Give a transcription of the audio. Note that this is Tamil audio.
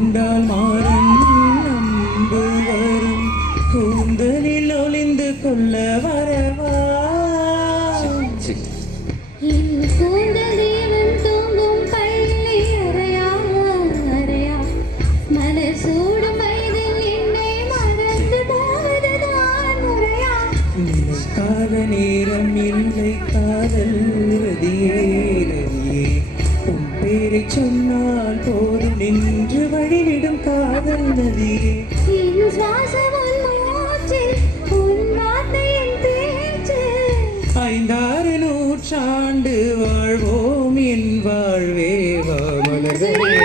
கொண்டால் மாறும் அன்பு வரும் கூந்தலில் ஒளிந்து கொள்ள வரவா நினைக்காத நேரம் இல்லை காதல் ரதியே ரதியே உன் பேரை சொன்னால் போதும் நின்று வழிவிடும் காதல் நதியே ஐந்தாறு நூற்றாண்டு வாழ்வோம் என் வாழ்வே வா மலர்களே